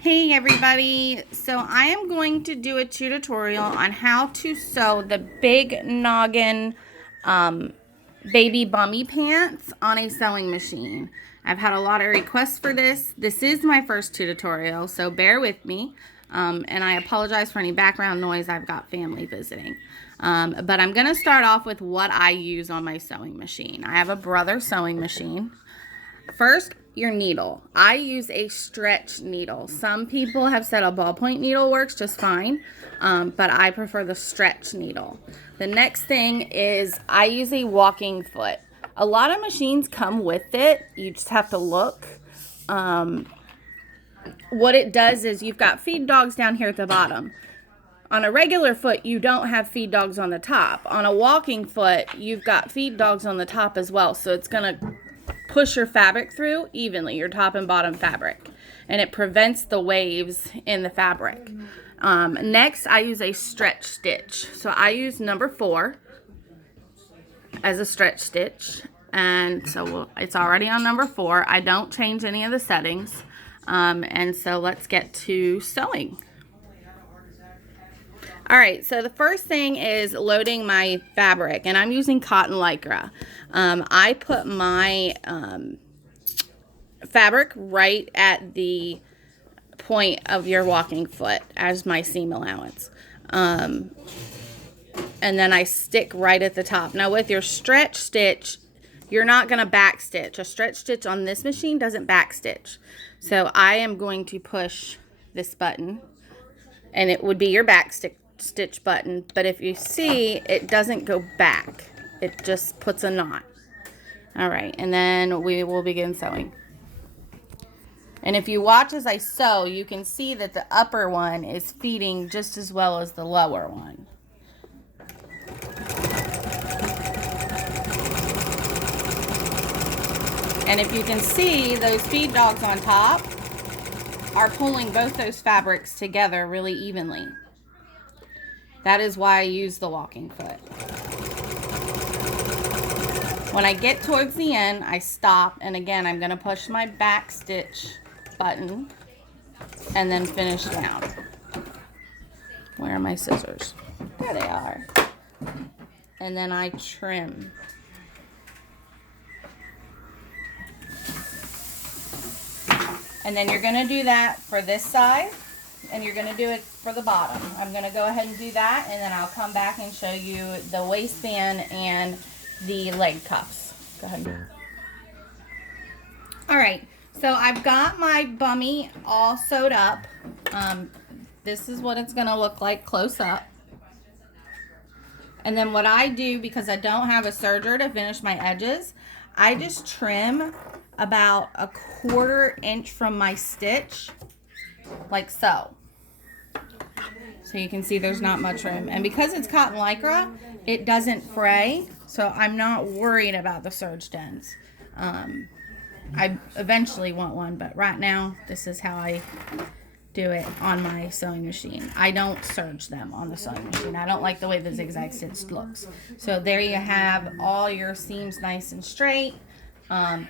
Hey everybody, so I am going to do a tutorial on how to sew the big noggin baby bummy pants on a sewing machine. I've had a lot of requests for this. This is my first tutorial, so bear with me. And I apologize for any background noise. I've got family visiting. But I'm going to start off with what I use on my sewing machine. I have a Brother sewing machine. First, your needle. I use a stretch needle. Some people have said a ballpoint needle works just fine, but I prefer the stretch needle. The next thing is I use a walking foot. A lot of machines come with it. You just have to look. What it does is you've got feed dogs down here at the bottom. On a regular foot, you don't have feed dogs on the top. On a walking foot, you've got feed dogs on the top as well, so it's going to push your fabric through evenly, your top and bottom fabric, and it prevents the waves in the fabric. Next, I use a stretch stitch. So I use number 4 as a stretch stitch, and so it's already on number 4. I don't change any of the settings, and so let's get to sewing. All right, so the first thing is loading my fabric, and I'm using cotton lycra. I put my fabric right at the point of your walking foot as my seam allowance. And then I stick right at the top. Now with your stretch stitch, you're not going to back stitch. A stretch stitch on this machine doesn't back stitch. So I am going to push this button, and it would be your back stitch button, but if you see, it doesn't go back. It just puts a knot. All right, and then we will begin sewing. And if you watch as I sew, you can see that the upper one is feeding just as well as the lower one. And if you can see, those feed dogs on top are pulling both those fabrics together really evenly. That is why I use the walking foot. When I get towards the end, I stop, and again, I'm going to push my back stitch button and then finish down. Where are my scissors? There they are. And then I trim. And then you're going to do that for this side, and you're going to do it for the bottom. I'm going to go ahead and do that, and then I'll come back and show you the waistband and the leg cuffs. Go ahead. All right, so I've got my bummy all sewed up. This is what it's going to look like close up. And then what I do, because I don't have a serger to finish my edges, I just trim about a 1/4 inch from my stitch, like so. So you can see there's not much room. And because it's cotton lycra, it doesn't fray, so I'm not worried about the serged ends. I eventually want one, but right now, this is how I do it on my sewing machine. I don't serge them on the sewing machine. I don't like the way the zigzag stitch looks. So there you have all your seams nice and straight.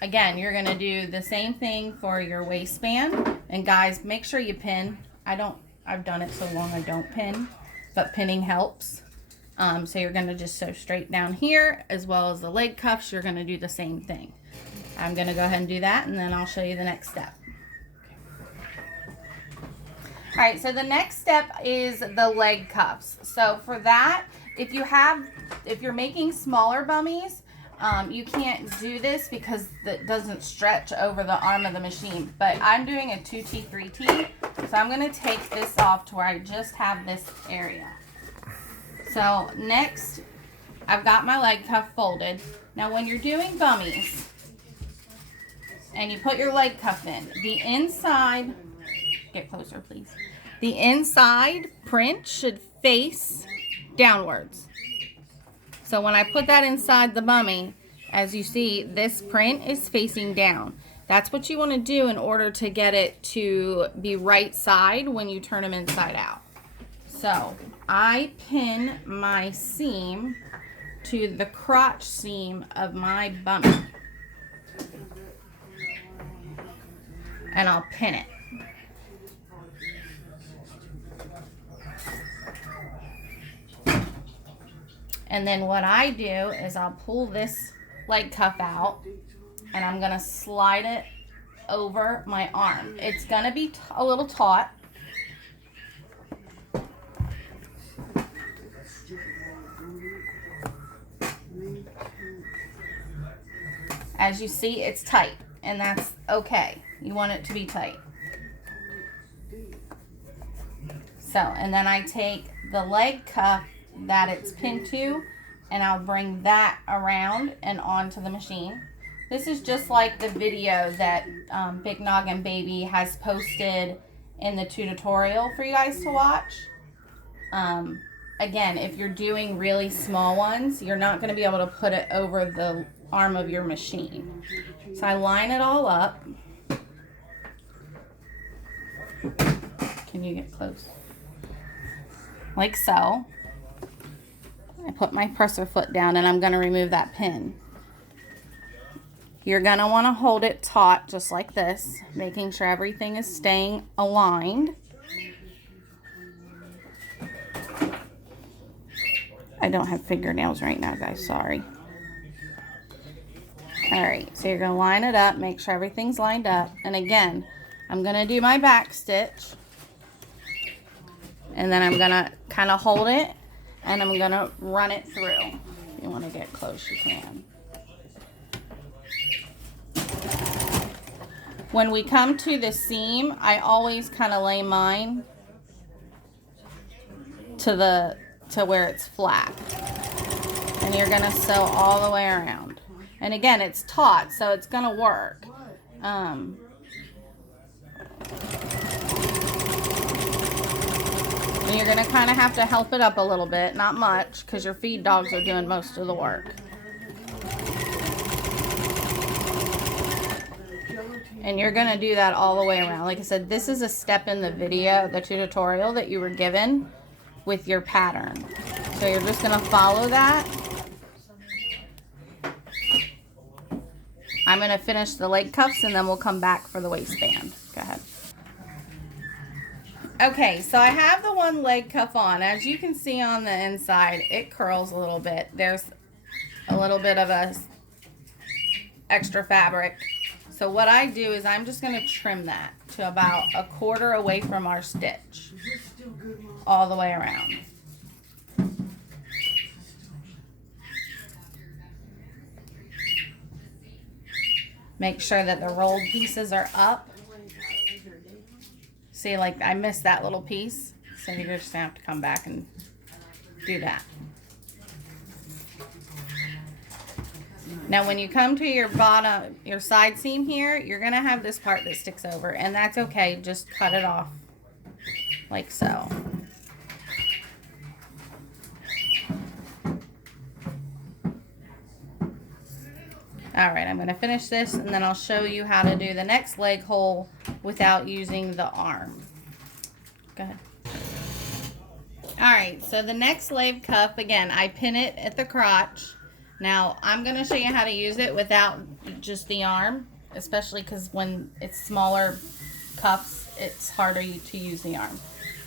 Again, you're going to do the same thing for your waistband. And guys, make sure you pin. I've done it so long I don't pin, but pinning helps. So you're going to just sew straight down here, as well as the leg cuffs. You're going to do the same thing. I'm going to go ahead and do that, and then I'll show you the next step. All right, so the next step is the leg cuffs. So for that, if you're making smaller bummies, you can't do this because it doesn't stretch over the arm of the machine. But I'm doing a 2T, 3T, so I'm going to take this off to where I just have this area. So next, I've got my leg cuff folded. Now when you're doing bummies and you put your leg cuff in, the inside, get closer please, the inside print should face downwards. So when I put that inside the bummy, as you see, this print is facing down. That's what you want to do in order to get it to be right side when you turn them inside out. So I pin my seam to the crotch seam of my bummy. and I'll pin it. And then what I do is I'll pull this leg cuff out and I'm gonna slide it over my arm. It's gonna be a little taut. As you see, it's tight, and that's okay. You want it to be tight. So, and then I take the leg cuff that it's pinned to, and I'll bring that around and onto the machine. This is just like the video that Big Noggin Baby has posted in the tutorial for you guys to watch. Again, if you're doing really small ones, you're not going to be able to put it over the arm of your machine. So I line it all up. Can you get close? Like so. I put my presser foot down and I'm going to remove that pin. You're going to want to hold it taut just like this, making sure everything is staying aligned. I don't have fingernails right now, guys, sorry. Alright, so you're going to line it up, make sure everything's lined up. And again, I'm going to do my back stitch. And then I'm going to kind of hold it and I'm going to run it through. If you want to get close, you can. When we come to the seam, I always kind of lay mine to where it's flat. And you're going to sew all the way around. And again, it's taut, so it's going to work. And you're going to kind of have to help it up a little bit, not much, because your feed dogs are doing most of the work. And you're going to do that all the way around. Like I said, this is a step in the video, the tutorial that you were given with your pattern. So you're just going to follow that. I'm going to finish the leg cuffs and then we'll come back for the waistband. Go ahead. Okay, so I have the one leg cuff on. As you can see on the inside, it curls a little bit. There's a little bit of a extra fabric. So what I do is I'm just going to trim that to about 1/4 away from our stitch. All the way around. Make sure that the rolled pieces are up. See, like I missed that little piece, so you're just gonna have to come back and do that. Now when you come to your bottom, your side seam here, you're gonna have this part that sticks over, and that's okay, just cut it off like so. Alright, I'm going to finish this and then I'll show you how to do the next leg hole without using the arm. Go ahead. Alright, so the next leg cuff, again, I pin it at the crotch. Now, I'm going to show you how to use it without just the arm, especially because when it's smaller cuffs, it's harder to use the arm.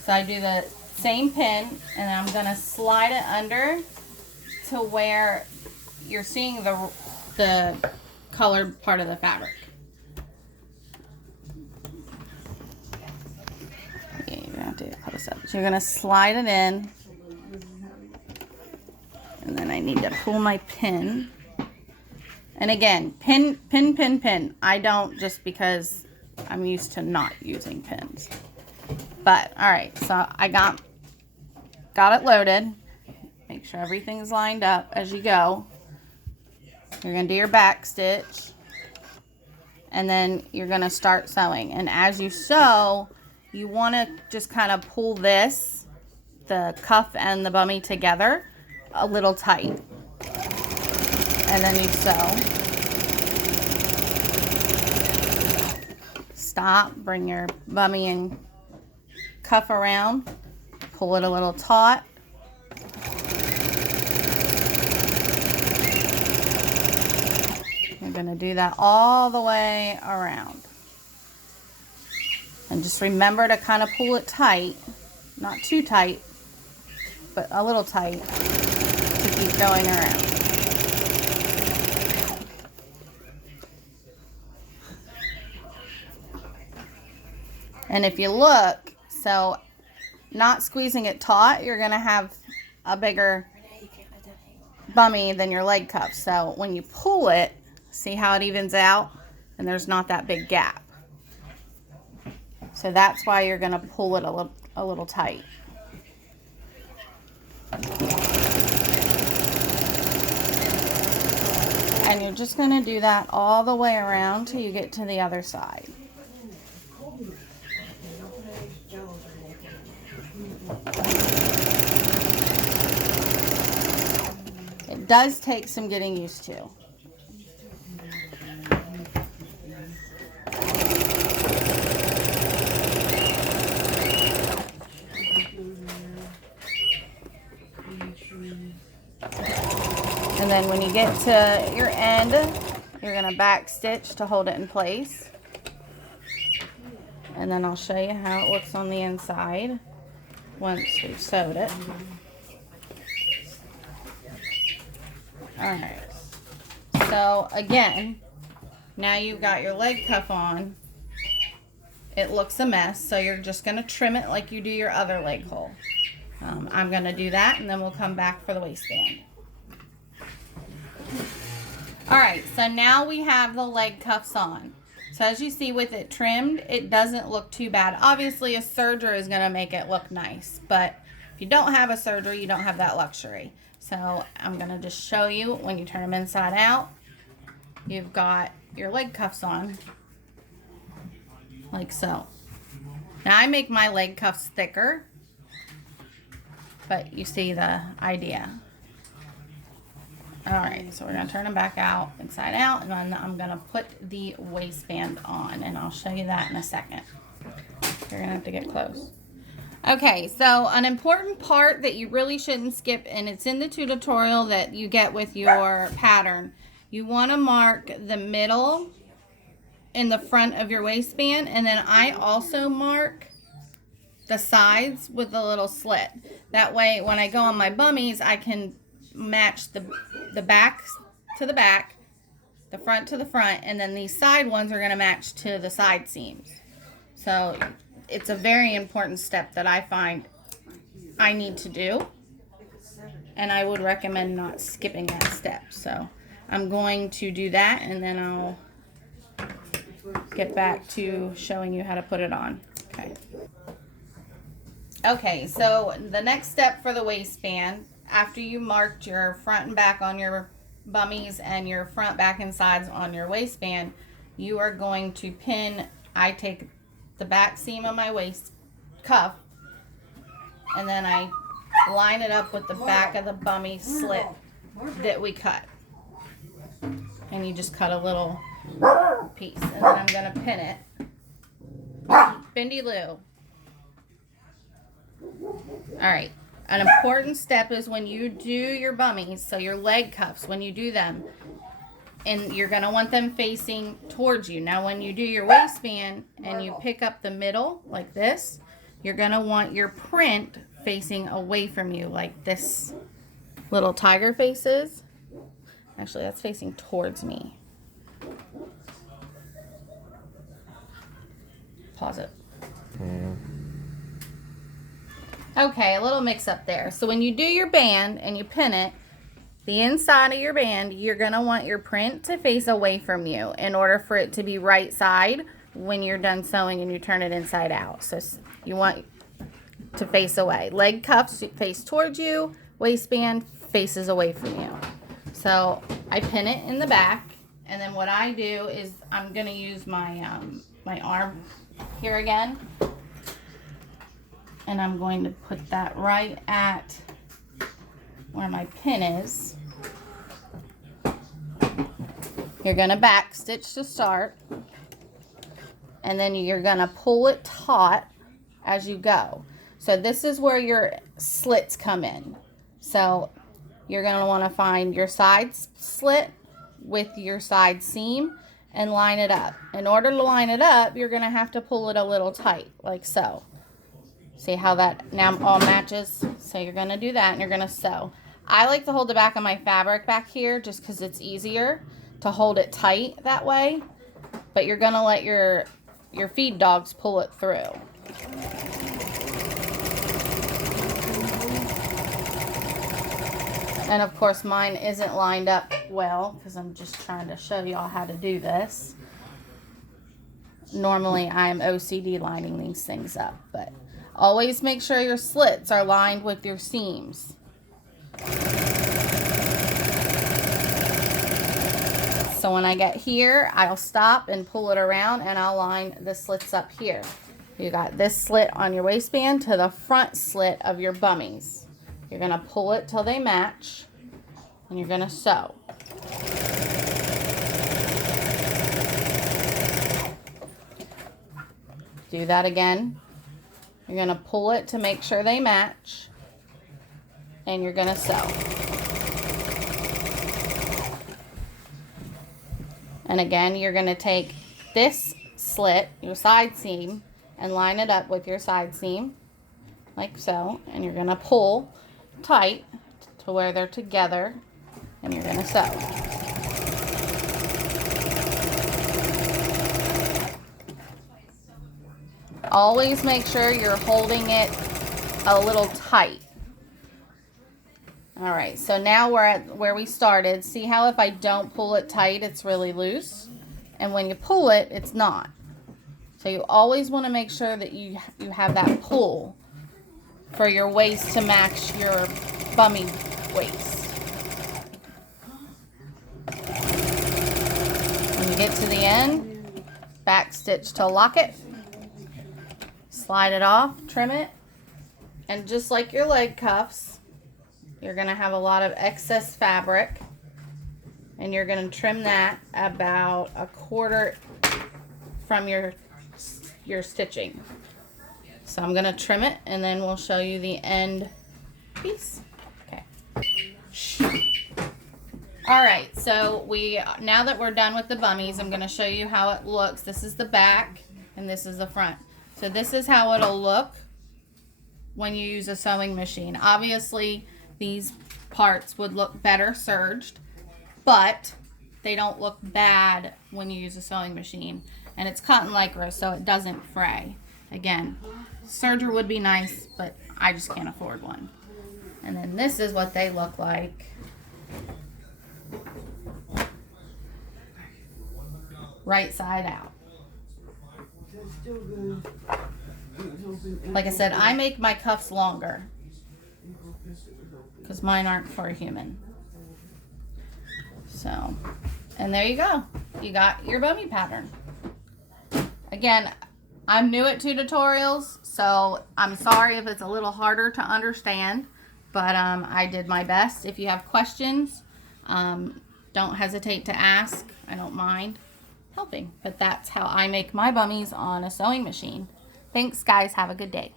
So I do the same pin and I'm going to slide it under to where you're seeing the colored part of the fabric. Okay, you're gonna have to get close up. So you're gonna slide it in, and then I need to pull my pin. And again, pin. I don't, just because I'm used to not using pins. But all right, so I got it loaded. Make sure everything's lined up as you go. You're going to do your back stitch, and then you're going to start sewing. And as you sew, you want to just kind of pull this, the cuff and the bummy together a little tight. And then you sew. Stop, bring your bummy and cuff around, pull it a little taut. You're going to do that all the way around. And just remember to kind of pull it tight, not too tight, but a little tight to keep going around. And if you look, so not squeezing it taut, you're going to have a bigger bummy than your leg cuff. So when you pull it, see how it evens out? And there's not that big gap. So that's why you're going to pull it a little tight. And you're just going to do that all the way around till you get to the other side. It does take some getting used to. And then when you get to your end, you're going to back stitch to hold it in place. And then I'll show you how it looks on the inside once we've sewed it. Alright, so again, now you've got your leg cuff on. It looks a mess, so you're just going to trim it like you do your other leg hole. I'm going to do that, and then we'll come back for the waistband. Alright, so now we have the leg cuffs on. So as you see with it trimmed, it doesn't look too bad. Obviously a serger is going to make it look nice, but if you don't have a serger, you don't have that luxury. So I'm going to just show you when you turn them inside out, you've got your leg cuffs on, like so. Now I make my leg cuffs thicker, but you see the idea. Alright, so we're going to turn them back out, inside out, and then I'm going to put the waistband on, and I'll show you that in a second. You're going to have to get close. Okay, so an important part that you really shouldn't skip, and it's in the tutorial that you get with your pattern, you want to mark the middle in the front of your waistband, and then I also mark the sides with a little slit. That way, when I go on my bummies, I can match the back to the back, the front to the front, and then these side ones are going to match to the side seams. So it's a very important step that I find I need to do, and I would recommend not skipping that step. So I'm going to do that, and then I'll get back to showing you how to put it on. Okay, so the next step for the waistband, after you marked your front and back on your bummies and your front, back, and sides on your waistband, you are going to pin. I take the back seam of my waist cuff, and then I line it up with the back of the bummy slit that we cut. And you just cut a little piece, and then I'm going to pin it. Bendy Lou. Alright. An important step is when you do your bummies, so your leg cuffs, when you do them, and you're going to want them facing towards you. Now when you do your waistband and you pick up the middle like this, you're going to want your print facing away from you like this little tiger face is. Actually, that's facing towards me. Pause it. Okay, a little mix up there. So when you do your band and you pin it, the inside of your band, you're going to want your print to face away from you in order for it to be right side when you're done sewing and you turn it inside out. So you want to face away. Leg cuffs face towards you, waistband faces away from you. So I pin it in the back, and then what I do is I'm going to use my my arm here again. And I'm going to put that right at where my pin is. You're going to back stitch to start, and then you're going to pull it taut as you go. So this is where your slits come in. So you're going to want to find your side slit with your side seam, and line it up. In order to line it up, you're gonna have to pull it a little tight, like so. See how that now all matches? So you're gonna do that and you're gonna sew. I like to hold the back of my fabric back here just because it's easier to hold it tight that way. But you're gonna let your feed dogs pull it through. And of course mine isn't lined up well because I'm just trying to show y'all how to do this. Normally I'm OCD lining these things up, but always make sure your slits are lined with your seams. So when I get here, I'll stop and pull it around and I'll line the slits up here. You got this slit on your waistband to the front slit of your bummies. You're gonna pull it till they match and you're gonna sew. Do that again. You're gonna pull it to make sure they match and you're gonna sew. And again, you're gonna take this slit, your side seam, and line it up with your side seam, like so, and you're gonna pull tight to where they're together, and you're gonna sew. Always make sure you're holding it a little tight. All right, so now we're at where we started. See how if I don't pull it tight, it's really loose? And when you pull it, it's not. So you always want to make sure that you have that pull for your waist to match your bummy waist. When you get to the end, back stitch to lock it. Slide it off, trim it. And just like your leg cuffs, you're going to have a lot of excess fabric, and you're going to trim that about 1/4 from your stitching. So I'm going to trim it and then we'll show you the end piece. Okay. All right, so now that we're done with the bummies, I'm going to show you how it looks. This is the back and this is the front. So this is how it'll look when you use a sewing machine. Obviously, these parts would look better serged, but they don't look bad when you use a sewing machine. And it's cotton lycra, so it doesn't fray. Again, serger would be nice, but I just can't afford one. And then this is what they look like. Right side out. Like I said, I make my cuffs longer because mine aren't for a human. So, and there you go. You got your bummy pattern. Again, I'm new at tutorials, so I'm sorry if it's a little harder to understand, but I did my best. If you have questions, don't hesitate to ask. I don't mind helping, but that's how I make my bummies on a sewing machine. Thanks, guys. Have a good day.